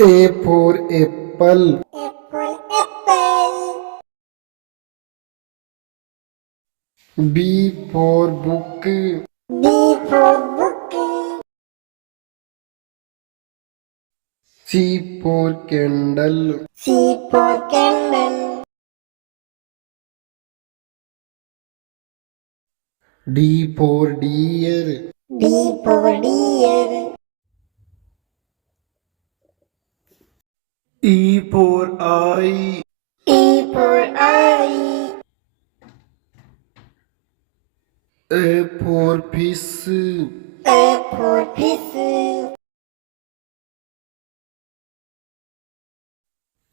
A for apple. Apple, apple. B for book. B for book. C for candle. C for candle. D for deer. D for deer. E for eye. E for eye. F for fish. F for fish.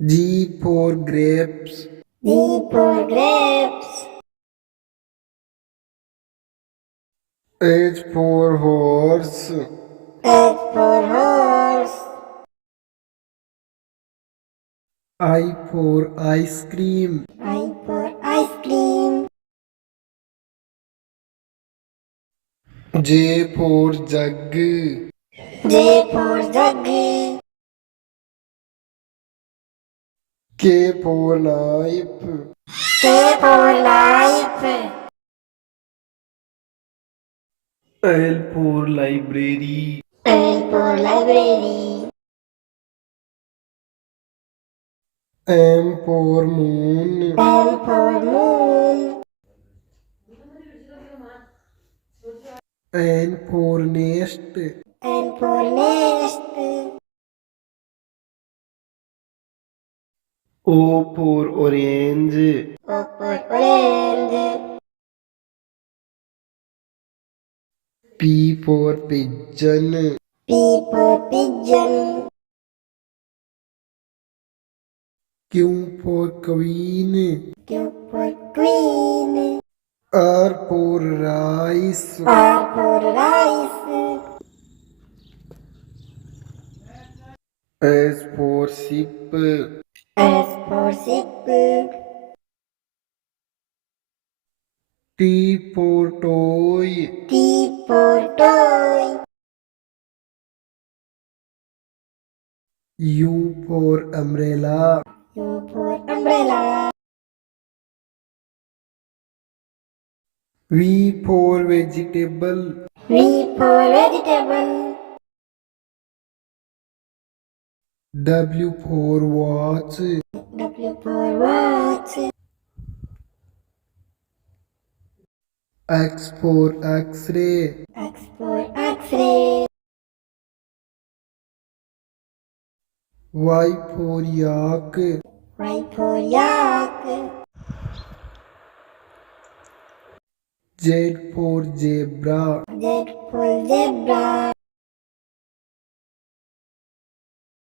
G for grapes. G for grapes. H for horse. H for horse. I for ice cream. I for ice cream. J for jug. J for jug. K for knife. K for knife. L for library. L for library. M for moon. M for moon. N for nest. N for nest. O for orange. O for orange. P for pigeon. P for pigeon. Q for queen. Q for queen. R for rice. R for rice. S for ship. S for ship. T for toy. T for toy. U for umbrella. U for umbrella. V for vegetable. V for vegetable. W for watch. W for watch. X for X-ray. X for X-ray. Y for yak. Y for yak. Z for zebra. Z for zebra.